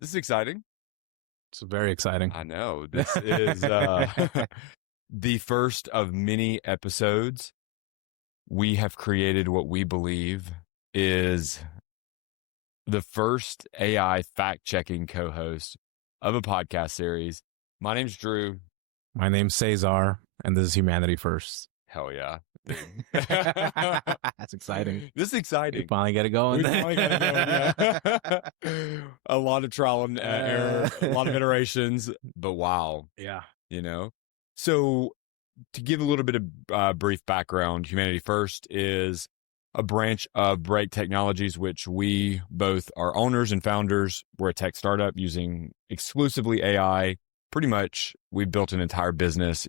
This is exciting. It's very exciting. I know. This is the first of many episodes. We have created what we believe is the first AI fact-checking co-host of a podcast series. My name's Drew. My name's Cesar, and this is Humanity First. Hell yeah. That's exciting. This is exciting. We finally get it going. We finally got it going, yeah. A lot of trial and error, a lot of iterations, but wow. Yeah. You know? So to give a little bit of brief background, Humanity First is a branch of BRAIC Technologies, which we both are owners and founders. We're a tech startup using exclusively AI. Pretty much, we've built an entire business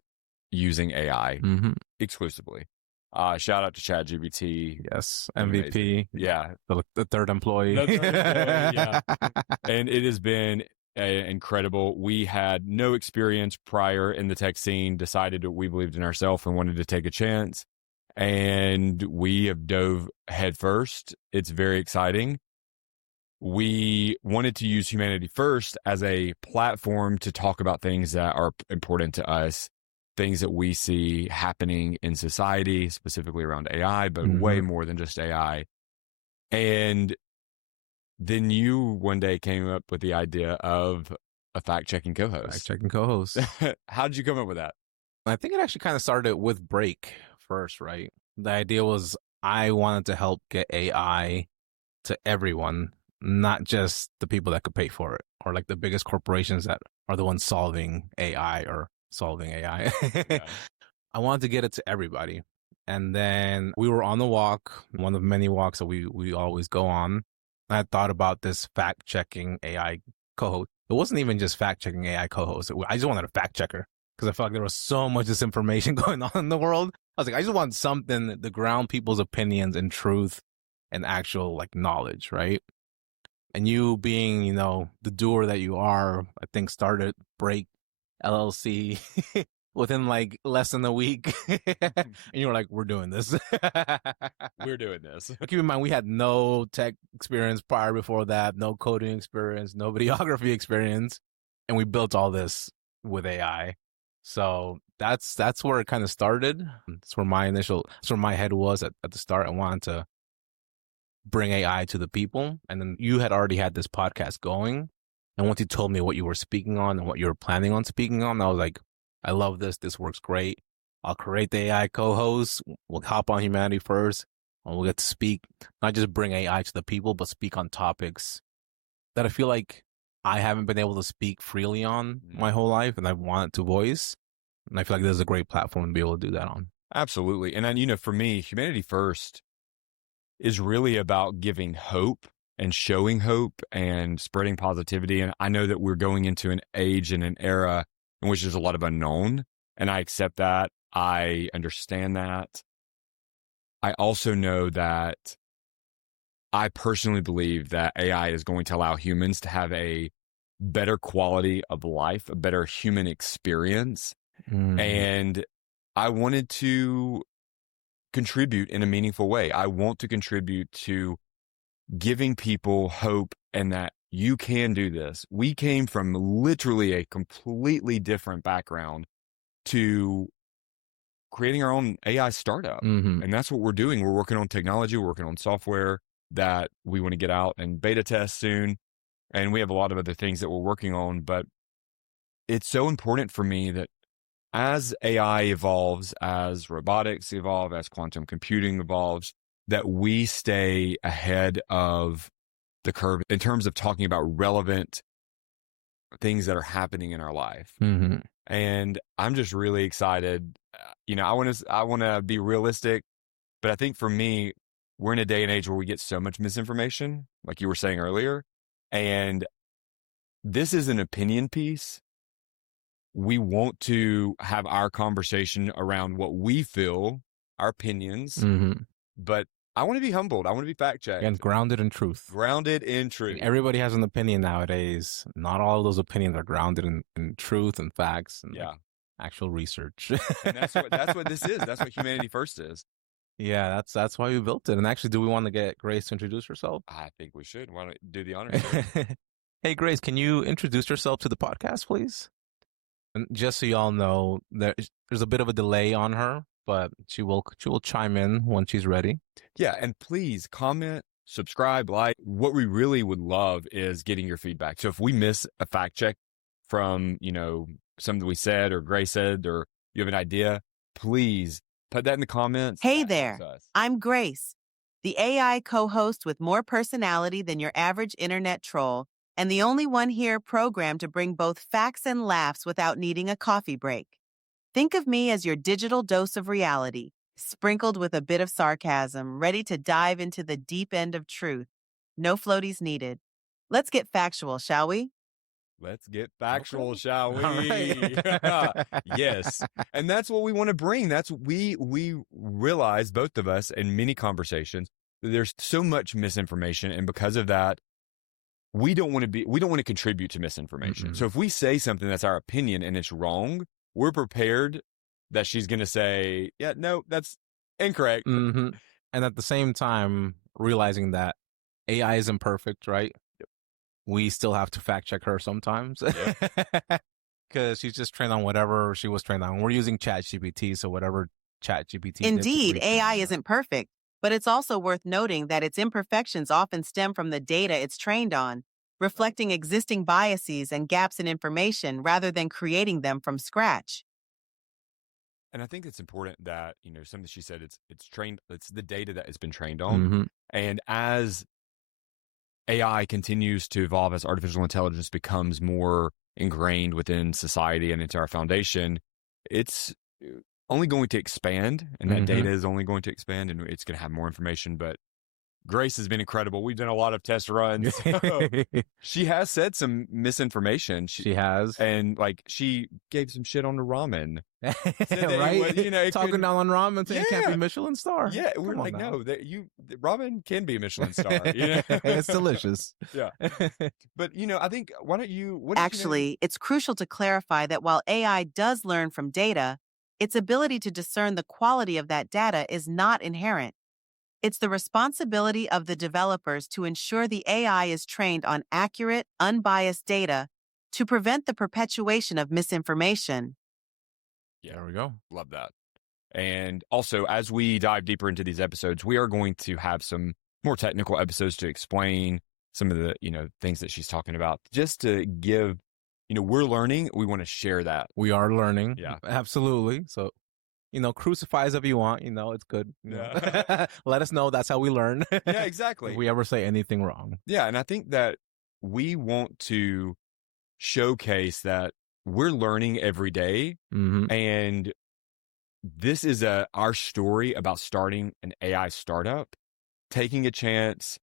using AI exclusively. Shout out to ChatGPT. Yes, MVP. Yeah. The third employee. Yeah. And it has been incredible. We had no experience prior in the tech scene, decided that we believed in ourselves and wanted to take a chance. And we have dove headfirst. It's very exciting. We wanted to use Humanity First as a platform to talk about things that are important to us, things that we see happening in society, specifically around AI, but way more than just AI. And then you one day came up with the idea of a fact-checking co-host. Fact-checking co-host. How did you come up with that? I think it actually kind of started with BRAIC first, right? The idea was I wanted to help get AI to everyone, not just the people that could pay for it, or like the biggest corporations that are the ones solving AI or solving AI. Yeah. I wanted to get it to everybody. And then we were on the walk, one of many walks that we always go on. I thought about this fact-checking AI co-host. It wasn't even just fact-checking AI co-host. I just wanted a fact-checker because I felt like there was so much disinformation going on in the world. I was like, I just want something to ground people's opinions in truth and actual like knowledge, right? And you being, you know, the doer that you are, I think started BRAIC LLC within like less than a week. And you were like, we're doing this. We're doing this. But keep in mind, we had no tech experience prior before that, no coding experience, no videography experience. And we built all this with AI. So that's where it kind of started. That's where my head was at the start. I wanted to bring AI to the people. And then you had already had this podcast going. And once you told me what you were speaking on and what you were planning on speaking on, I was like, I love this. This works great. I'll create the AI co-host. We'll hop on Humanity First and we'll get to speak, not just bring AI to the people, but speak on topics that I feel like I haven't been able to speak freely on my whole life and I want to voice. And I feel like this is a great platform to be able to do that on. Absolutely. And then, you know, for me, Humanity First is really about giving hope and showing hope and spreading positivity. And I know that we're going into an age and an era in which there's a lot of unknown. And I accept that. I understand that. I also know that I personally believe that AI is going to allow humans to have a better quality of life, a better human experience. And I wanted to contribute in a meaningful way. I want to contribute to giving people hope and that you can do this. We came from literally a completely different background to creating our own AI startup. And that's what we're doing. We're working on technology. We're working on software that we want to get out and beta test soon. And we have a lot of other things that we're working on. But it's so important for me that as AI evolves, as robotics evolve, as quantum computing evolves, that we stay ahead of the curve in terms of talking about relevant things that are happening in our life. And I'm just really excited. You know, I want to be realistic, but I think for me, we're in a day and age where we get so much misinformation, like you were saying earlier. And this is an opinion piece. We want to have our conversation around what we feel, our opinions, but I want to be humbled. I want to be fact-checked. And grounded in truth. Grounded in truth. Everybody has an opinion nowadays. Not all of those opinions are grounded in truth and facts and like actual research. And that's what this is. That's what Humanity First is. Yeah, that's why we built it. And actually, do we want to get Graice to introduce herself? I think we should. Why don't you do the honors? Hey, Graice, can you introduce yourself to the podcast, please? And just so y'all know, there's a bit of a delay on her, but she will chime in when she's ready. Yeah, and please comment, subscribe, like. What we really would love is getting your feedback. So if we miss a fact check from, something we said or Grace said, or you have an idea, please put that in the comments. Hey That helps there, us. I'm Graice, the AI co-host with more personality than your average internet troll, and the only one here programmed to bring both facts and laughs without needing a coffee break. Think of me as your digital dose of reality, sprinkled with a bit of sarcasm, ready to dive into the deep end of truth. No floaties needed. Let's get factual, shall we? Let's get factual, Okay. shall we? All right. Yes. And that's what we want to bring. That's we realize, both of us, in many conversations, that there's so much misinformation, and because of that, we don't want to contribute to misinformation. Mm-mm. So if we say something that's our opinion and it's wrong, we're prepared that she's going to say, yeah, no, that's incorrect. Mm-hmm. And at the same time, realizing that AI isn't perfect, right? We still have to fact check her sometimes. Because she's just trained on whatever she was trained on. We're using ChatGPT, so whatever ChatGPT did to Indeed, retrain AI her. isn't perfect, but it's also worth noting that its imperfections often stem from the data it's trained on, reflecting existing biases and gaps in information rather than creating them from scratch. And I think it's important that, something she said, it's trained, it's the data that it's been trained on. Mm-hmm. And as AI continues to evolve, as artificial intelligence becomes more ingrained within society and into our foundation, it's only going to expand, and that data is only going to expand, and it's going to have more information. But Grace has been incredible. We've done a lot of test runs. So she has said some misinformation. She has. And she gave some shit on the ramen. Said that right? it Talking couldn't- down on ramen saying it can't Yeah. be Michelin star. Yeah, we're Come on like, now. no, ramen can be a Michelin star. It's delicious. Yeah. But, I think, why don't you... What did you know? Actually, it's crucial to clarify that while AI does learn from data, its ability to discern the quality of that data is not inherent. It's the responsibility of the developers to ensure the AI is trained on accurate, unbiased data to prevent the perpetuation of misinformation. Yeah, There we go. love that. And also, as we dive deeper into these episodes, we are going to have some more technical episodes to explain some of the, things that she's talking about, just to give, we're learning. We want to share that. We are learning. Yeah. Absolutely. So, crucify us if you want. It's good. Yeah. Let us know. That's how we learn. Yeah, exactly. If we ever say anything wrong. Yeah. And I think that we want to showcase that we're learning every day. Mm-hmm. And this is our story about starting an AI startup, taking a chance,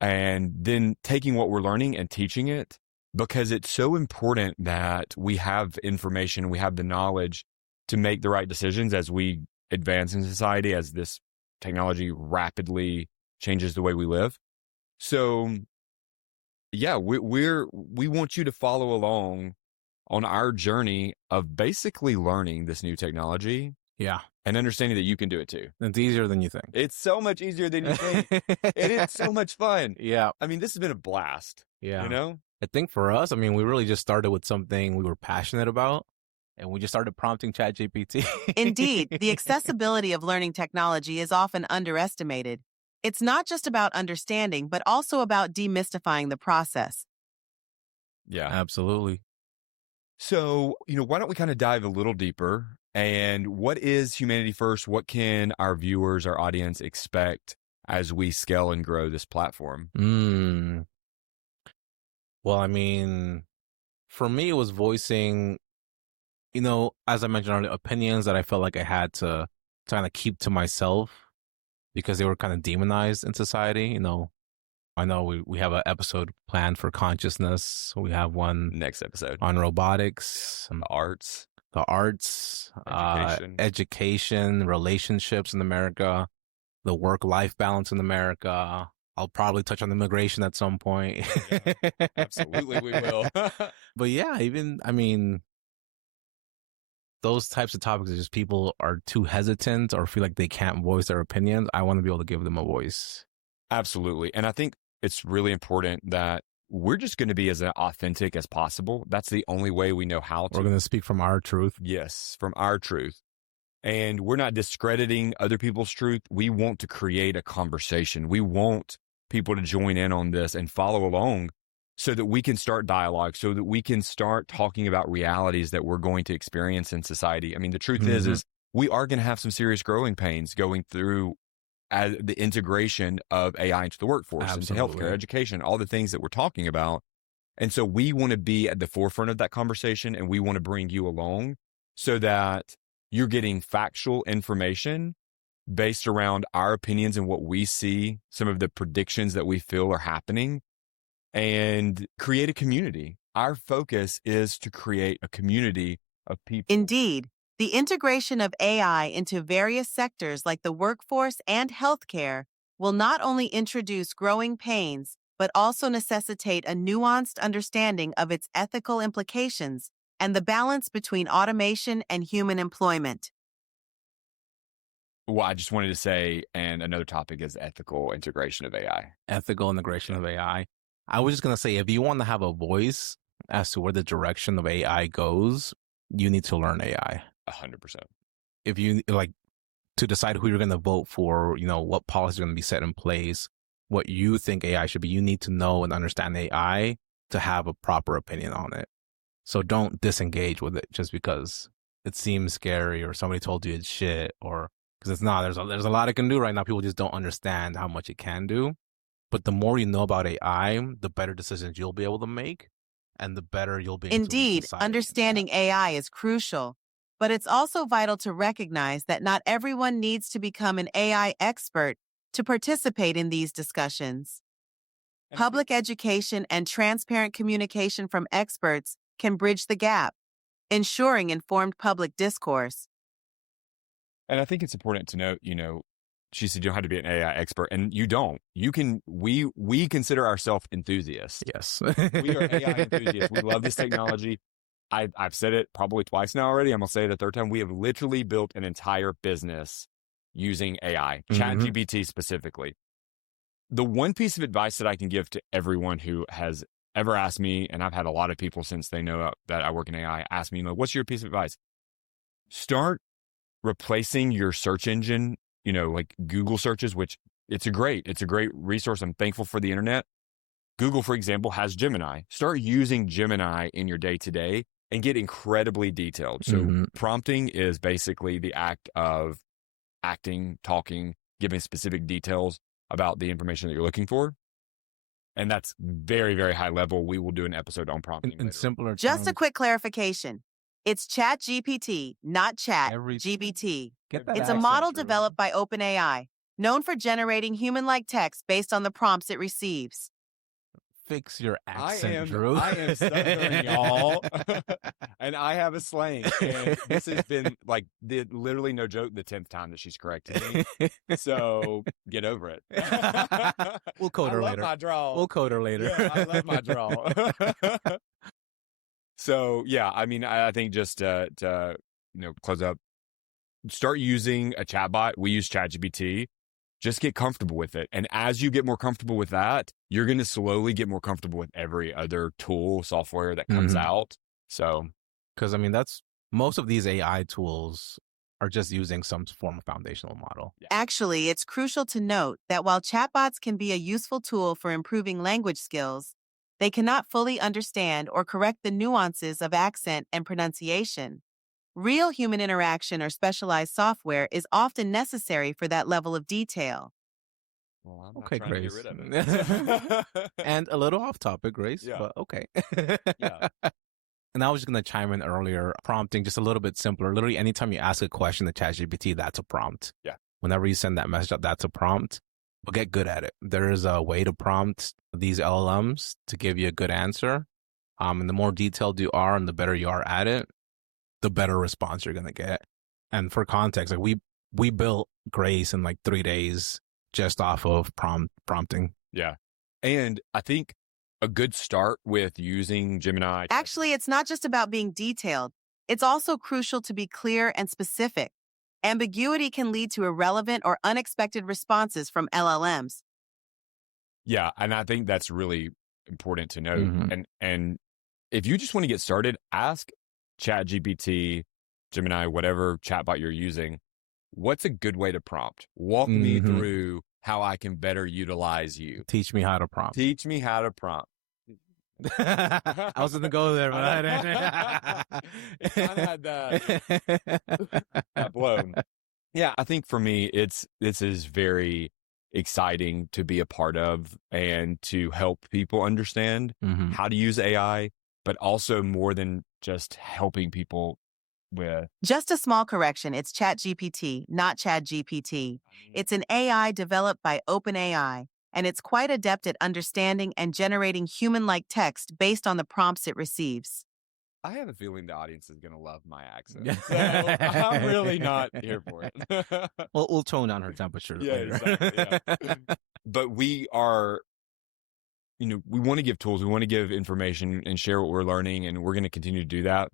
and then taking what we're learning and teaching it, because it's so important that we have information, we have the knowledge to make the right decisions as we advance in society, as this technology rapidly changes the way we live. So, yeah, we want you to follow along on our journey of basically learning this new technology. Yeah. And understanding that you can do it too. It's easier than you think. It's so much easier than you think. It is so much fun. Yeah. I mean, this has been a blast. Yeah. I think for us, we really just started with something we were passionate about, and we just started prompting ChatGPT. Indeed, the accessibility of learning technology is often underestimated. It's not just about understanding, but also about demystifying the process. Yeah. Absolutely. So, why don't we kind of dive a little deeper? And what is Humanity First? What can our viewers, our audience expect as we scale and grow this platform? Well, for me, it was voicing, as I mentioned earlier, opinions that I felt like I had to kind of keep to myself because they were kind of demonized in society. I know we have an episode planned for consciousness. We have one Next episode on robotics, the arts, education, relationships in America, the work-life balance in America. I'll probably touch on immigration at some point. Yeah, absolutely, we will. But yeah, even, those types of topics are just people are too hesitant or feel like they can't voice their opinions. I want to be able to give them a voice. Absolutely. And I think it's really important that we're just going to be as authentic as possible. That's the only way we know how to. We're going to speak from our truth. Yes, from our truth. And we're not discrediting other people's truth. We want to create a conversation. We want people to join in on this and follow along so that we can start dialogue, so that we can start talking about realities that we're going to experience in society. I mean, the truth is we are going to have some serious growing pains going through the integration of AI into the workforce, into healthcare, education, all the things that we're talking about. And so we want to be at the forefront of that conversation, and we want to bring you along so that you're getting factual information based around our opinions and what we see, some of the predictions that we feel are happening, and create a community. Our focus is to create a community of people. Indeed, the integration of AI into various sectors like the workforce and healthcare will not only introduce growing pains, but also necessitate a nuanced understanding of its ethical implications and the balance between automation and human employment. Well, I just wanted to say, and another topic is ethical integration of AI. Ethical integration of AI. I was just going to say, if you want to have a voice as to where the direction of AI goes, you need to learn AI. 100%. If you like to decide who you're going to vote for, you know, what policies are going to be set in place, what you think AI should be, you need to know and understand AI to have a proper opinion on it. So don't disengage with it just because it seems scary or somebody told you it's shit, or because it's not. There's a lot it can do right now. People just don't understand how much it can do. But the more you know about AI, the better decisions you'll be able to make, and the better you'll be. Indeed, understanding AI is crucial, but it's also vital to recognize that not everyone needs to become an AI expert to participate in these discussions. Public education and transparent communication from experts can bridge the gap, ensuring informed public discourse. And I think it's important to note, you know, she said you don't have to be an AI expert, and you don't. You can. We consider ourselves enthusiasts. Yes, we are AI enthusiasts. We love this technology. I've said it probably twice now already. I'm gonna say it a third time. We have literally built an entire business using AI, ChatGPT specifically. The one piece of advice that I can give to everyone who has ever asked me, and I've had a lot of people since they know that I work in AI ask me, what's your piece of advice? Start replacing your search engine, you know, like Google searches, which it's a great resource. I'm thankful for the internet. Google, for example, has Gemini. Start using Gemini in your day-to-day and get incredibly detailed. So prompting is basically the act of acting, talking, giving specific details about the information that you're looking for. And that's very, very high level. We will do an episode on prompting. In simpler terms. Just a quick clarification. It's ChatGPT, not ChatGPT. It's a model developed by OpenAI, known for generating human-like text based on the prompts it receives. Fix your accent, Drew. I am Southern, y'all. And I have a slang. And this has been like literally no joke the 10th time that she's corrected me. So get over it. We'll code her later. My draw. We'll code her later. Yeah, I love my draw. So yeah, I mean, I think just to close up, start using a chatbot. We use ChatGPT. Just get comfortable with it. And as you get more comfortable with that, you're going to slowly get more comfortable with every other tool, software that comes out. So, because I mean, most of these AI tools are just using some form of foundational model. Actually, it's crucial to note that while chatbots can be a useful tool for improving language skills, they cannot fully understand or correct the nuances of accent and pronunciation. Real human interaction or specialized software is often necessary for that level of detail. Well, I'm okay, not trying Graice. to get rid of it. And a little off topic, Graice, Yeah. but okay. Yeah. And I was just going to chime in earlier, prompting just a little bit simpler. Literally, anytime you ask a question to ChatGPT, that's a prompt. Yeah. Whenever you send that message up, that's a prompt. But get good at it. There is a way to prompt these LLMs to give you a good answer. And the more detailed you are and the better you are at it, the better response you're going to get. And for context, like we built Graice in like 3 days just off of prompting. Yeah. And I think a good start with using Gemini. Actually, it's not just about being detailed. It's also crucial to be clear and specific. Ambiguity can lead to irrelevant or unexpected responses from LLMs. Yeah. And I think that's really important to note. And if you just want to get started, ask ChatGPT, Gemini, whatever chatbot you're using, what's a good way to prompt? Walk me through how I can better utilize you. Teach me how to prompt. Teach me how to prompt. I was going to go there, but I had that blown. Yeah, I think for me, this is very exciting to be a part of and to help people understand how to use AI, but also more than just helping people with. Just a small correction, it's ChatGPT, not ChatGPT. It's an AI developed by OpenAI, and it's quite adept at understanding and generating human-like text based on the prompts it receives. I have a feeling the audience is going to love my accent, so I'm really not here for it. We'll tone down her temperature later. Exactly, yeah. But we are, we want to give tools, we want to give information and share what we're learning, and we're going to continue to do that.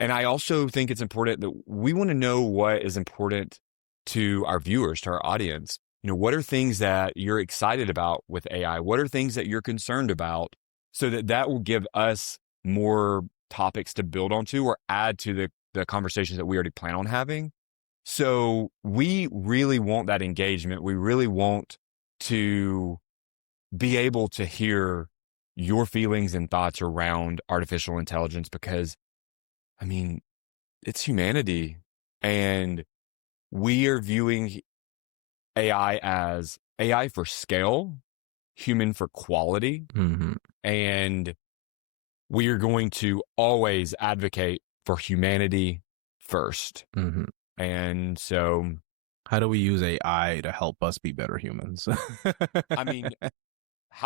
And I also think it's important that we want to know what is important to our viewers, to our audience. What are things that you're excited about with AI? What are things that you're concerned about? So that will give us more topics to build onto or add to the conversations that we already plan on having. So we really want that engagement. We really want to be able to hear your feelings and thoughts around artificial intelligence, because, it's humanity, and we are viewing AI as AI for scale, human for quality, and we are going to always advocate for humanity first. And so, how do we use AI to help us be better humans? How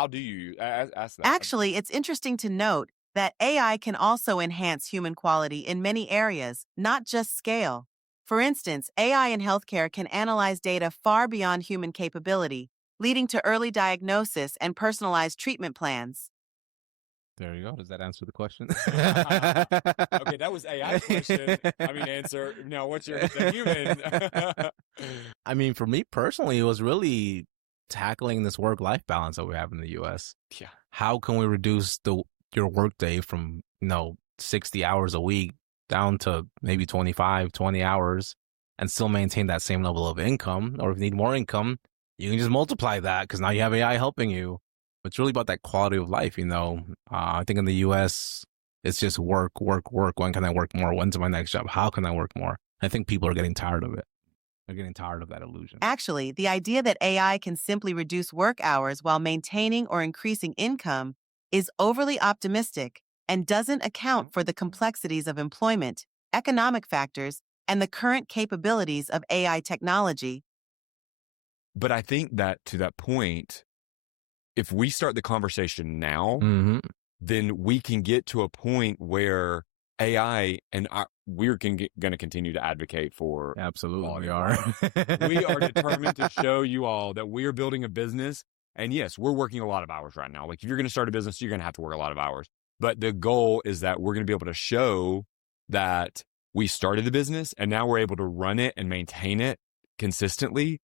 do you ask that? Actually, it's interesting to note that AI can also enhance human quality in many areas, not just scale. For instance, AI in healthcare can analyze data far beyond human capability, leading to early diagnosis and personalized treatment plans. There you go. Does that answer the question? Okay, that was AI question. Answer. Now, what's the human? For me personally, it was really tackling this work-life balance that we have in the U.S. Yeah. How can we reduce your workday from 60 hours a week down to maybe 25, 20 hours and still maintain that same level of income? Or if you need more income, you can just multiply that because now you have AI helping you. It's really about that quality of life, I think in the U.S., it's just work. When can I work more? When's my next job? How can I work more? I think people are getting tired of it. They're getting tired of that illusion. Actually, the idea that AI can simply reduce work hours while maintaining or increasing income is overly optimistic and doesn't account for the complexities of employment, economic factors, and the current capabilities of AI technology. But I think that to that point, if we start the conversation now, then we can get to a point where AI and we're going to continue to advocate for. Absolutely, we are. We are determined to show you all that we are building a business. And yes, we're working a lot of hours right now. Like, if you're going to start a business, you're going to have to work a lot of hours. But the goal is that we're going to be able to show that we started the business and now we're able to run it and maintain it consistently,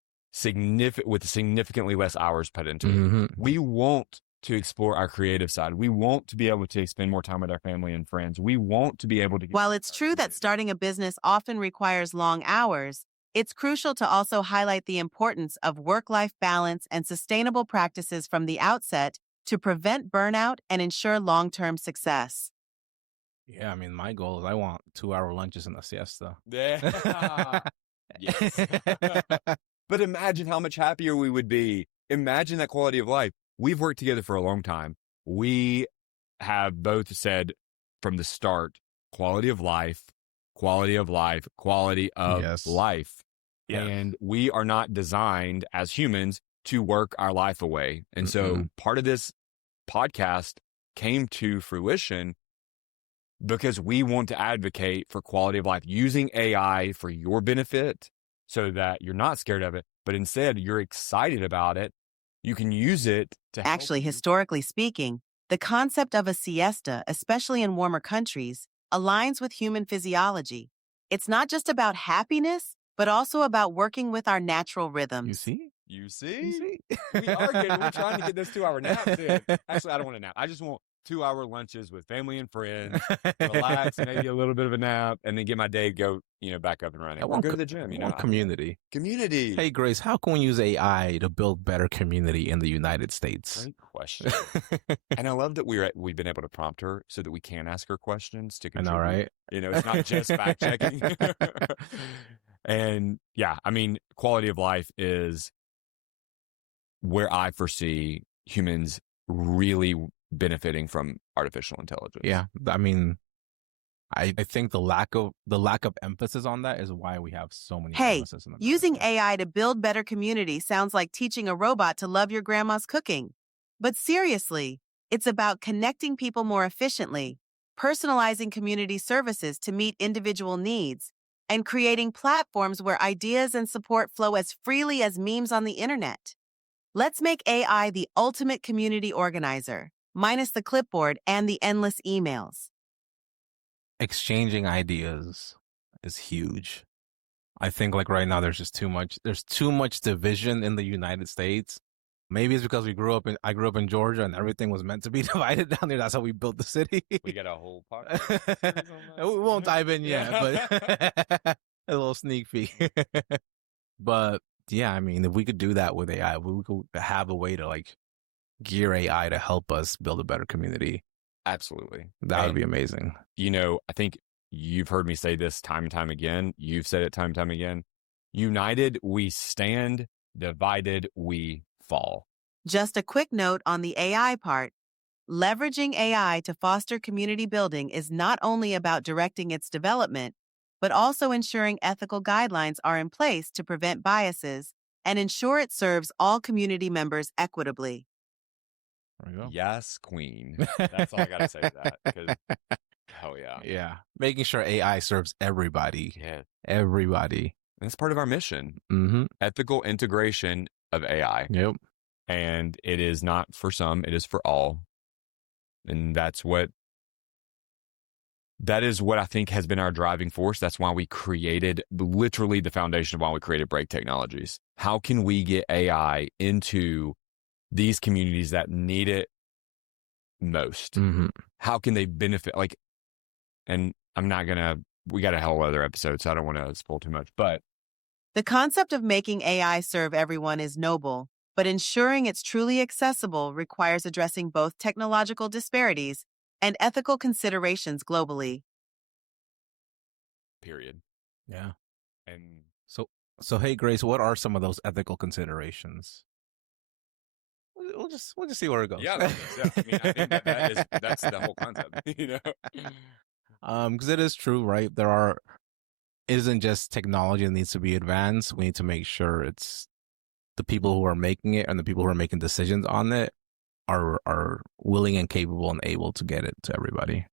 with significantly less hours put into it. We want to explore our creative side. We want to be able to spend more time with our family and friends. We want to be able to. While it's true that starting a business often requires long hours, it's crucial to also highlight the importance of work-life balance and sustainable practices from the outset to prevent burnout and ensure long-term success. Yeah, my goal is I want 2-hour lunches and a siesta. Yeah. Yes. But imagine how much happier we would be. Imagine that quality of life. We've worked together for a long time. We have both said from the start, quality of life, quality of life, quality of life. Yeah. And we are not designed as humans to work our life away. And so part of this podcast came to fruition because we want to advocate for quality of life, using AI for your benefit so that you're not scared of it, but instead you're excited about it. You can use it to Actually, historically speaking, the concept of a siesta, especially in warmer countries, aligns with human physiology. It's not just about happiness, but also about working with our natural rhythms. You see? You You see? see? We are getting, we're trying to get those 2-hour naps in. Actually, I don't want a nap. I just want 2-hour lunches with family and friends, relax, maybe a little bit of a nap, and then get my day back up and running. I Or want go to the gym, I I want don't know. community. Community. Hey, Grace, how can we use AI to build better community in the United States? Great question. And I love that we've been able to prompt her so that we can ask her questions to I know, contribute. right? It's not just fact checking. And yeah, I mean, quality of life is where I foresee humans really benefiting from artificial intelligence. Yeah, I mean, I think the lack of emphasis on that is why we have so many Hey, illnesses in America. using AI to build better community sounds like teaching a robot to love your grandma's cooking. But seriously, it's about connecting people more efficiently, personalizing community services to meet individual needs, and creating platforms where ideas and support flow as freely as memes on the internet. Let's make AI the ultimate community organizer, minus the clipboard and the endless emails. Exchanging ideas is huge. I think like right now there's too much division in the United States. Maybe it's because I grew up in Georgia and everything was meant to be divided down there. That's how we built the city. We got a whole podcast series on that. We won't dive in yet, Yeah. but a little sneak peek. But yeah, I mean, if we could do that with AI, we could have a way to like gear AI to help us build a better community. Absolutely. That would be amazing. I think you've heard me say this time and time again. You've said it time and time again. United, we stand. Divided, we fall. Just a quick note on the AI part. Leveraging AI to foster community building is not only about directing its development, but also ensuring ethical guidelines are in place to prevent biases and ensure it serves all community members equitably. There we go. Yes, queen. That's all I got to say to that. Because, hell yeah. Yeah. Making sure AI serves everybody. Yeah. Everybody. And that's part of our mission. Mm-hmm. Ethical integration of AI. Yep. And it is not for some, it is for all. And that is what I think has been our driving force. That's why we created, literally the foundation of why we created BRAIC Technologies. How can we get AI into these communities that need it most? Mm-hmm. How can they benefit? And we got a whole other episode, so I don't want to spoil too much, but The concept of making AI serve everyone is noble, but ensuring it's truly accessible requires addressing both technological disparities and ethical considerations globally. period. Yeah. And So hey, Grace, what are some of those ethical considerations? We'll just see where it goes. yeah, I mean, I think that's the whole concept, Because it is true, right? It isn't just technology that needs to be advanced. We need to make sure it's the people who are making it and the people who are making decisions on it are willing and capable and able to get it to everybody.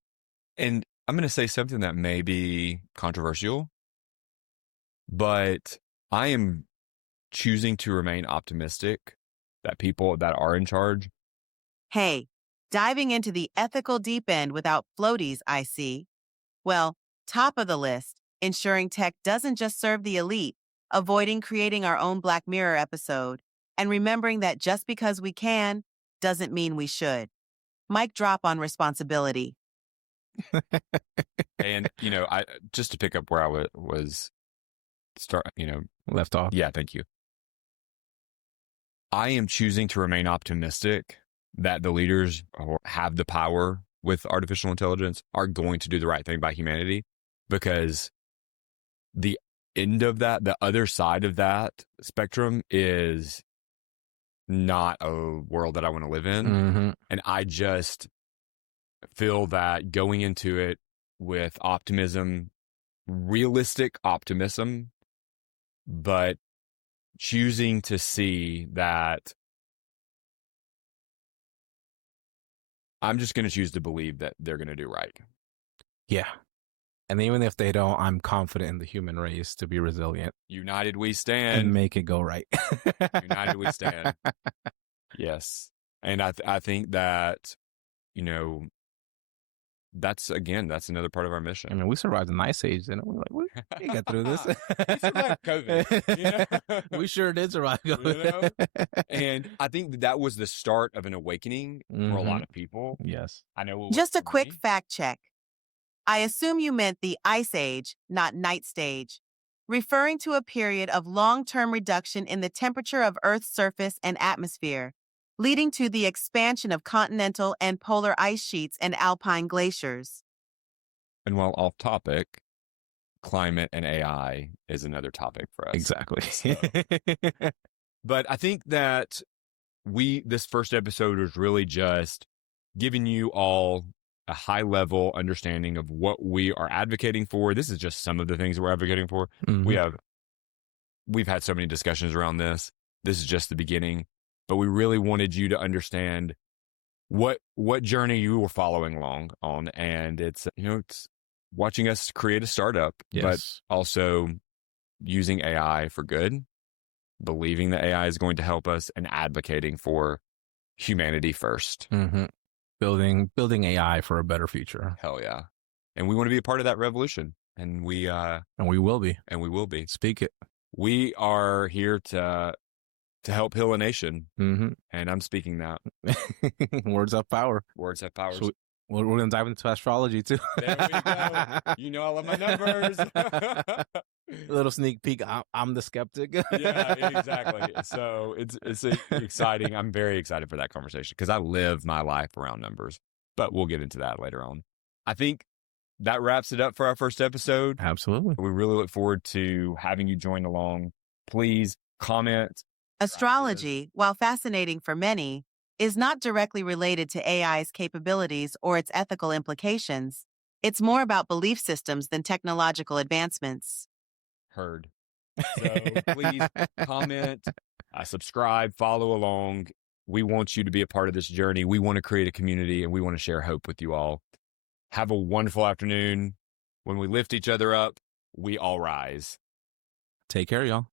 And I'm going to say something that may be controversial, but I am choosing to remain optimistic that people that are in charge. Hey, diving into the ethical deep end without floaties, I see. Well, top of the list, ensuring tech doesn't just serve the elite, avoiding creating our own Black Mirror episode, and remembering that just because we can doesn't mean we should. Mic drop on responsibility. And, I just to pick up where I Left off. Yeah, thank you. I am choosing to remain optimistic that the leaders who have the power with artificial intelligence are going to do the right thing by humanity, because the end of that, the other side of that spectrum is not a world that I want to live in. Mm-hmm. And I just feel that going into it with optimism, realistic optimism, but choosing to see that I'm just going to choose to believe that they're going to do right. Yeah. And even if they don't, I'm confident in the human race to be resilient. United we stand. And make it go right. United we stand. Yes. And I think that, that's another part of our mission. I mean, we survived an ice age, and we're like, we got through this. We survived COVID. You know? We sure did survive COVID. You know? And I think that was the start of an awakening for a lot of people. Yes. I know. It Just a was for quick me. fact check. I assume you meant the ice age, not night stage, referring to a period of long-term reduction in the temperature of Earth's surface and atmosphere, leading to the expansion of continental and polar ice sheets and alpine glaciers. And while off topic, climate and AI is another topic for us. Exactly. So. But I think that this first episode was really just giving you all a high level understanding of what we are advocating for. This is just some of the things we're advocating for. Mm-hmm. We've had so many discussions around this. This is just the beginning, but we really wanted you to understand what journey you were following along on. And it's watching us create a startup, but also using AI for good, believing that AI is going to help us, and advocating for humanity first. Mm-hmm. Building AI for a better future. Hell yeah. And we want to be a part of that revolution. And we will be. And we will be. Speak it. We are here to help heal a nation. Mm-hmm. And I'm speaking that. Words have power. Words have power. So we're going to dive into astrology too. There we go. You know I love my numbers. A little sneak peek. I'm the skeptic. Yeah, exactly. So it's exciting. I'm very excited for that conversation because I live my life around numbers. But we'll get into that later on. I think that wraps it up for our first episode. Absolutely. We really look forward to having you join along. Please comment. Astrology, while fascinating for many, is not directly related to AI's capabilities or its ethical implications. It's more about belief systems than technological advancements. Heard. So please comment, subscribe, follow along. We want you to be a part of this journey. We want to create a community, and we want to share hope with you all. Have a wonderful afternoon. When we lift each other up, we all rise. Take care, y'all.